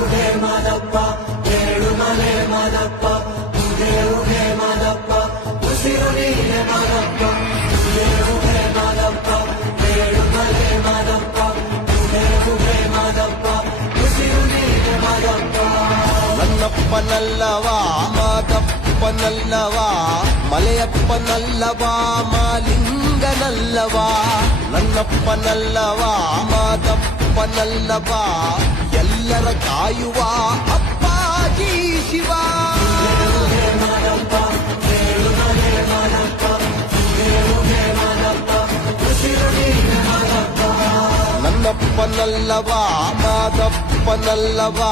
ಉಗೆ ಮಾದಪ್ಪ ಏಳುಮಲೆ ಮಾದಪ್ಪ ಉಗೆ ಉಗೆ ಮಾದಪ್ಪ ಉಸಿರು ನೀನೆ ಮಾದಪ್ಪ ಉಗೆ ಉಗೆ ಮಾದಪ್ಪ ಏಳುಮಲೆ ಮಾದಪ್ಪ ಉಗೆ ಉಗೆ ಮಾದಪ್ಪ ಉಸಿರು ನೀನೆ ಮಾದಪ್ಪ ನನ್ನಪ್ಪನಲ್ಲವಾ ಮಾದಪ್ಪನಲ್ಲವಾ ಮಲೆಯಪ್ಪನಲ್ಲವಾ ಮಾಲಿಂಗನಲ್ಲವಾ ನನ್ನಪ್ಪನಲ್ಲವಾ ಮಾದಪ್ಪನಲ್ಲವಾ ಎಲ್ಲರ ಕಾಯುವ ಅಪ್ಪಾಜಿ ಶಿವ ನನ್ನಪ್ಪನಲ್ಲವಾ ಮಾದಪ್ಪನಲ್ಲವಾ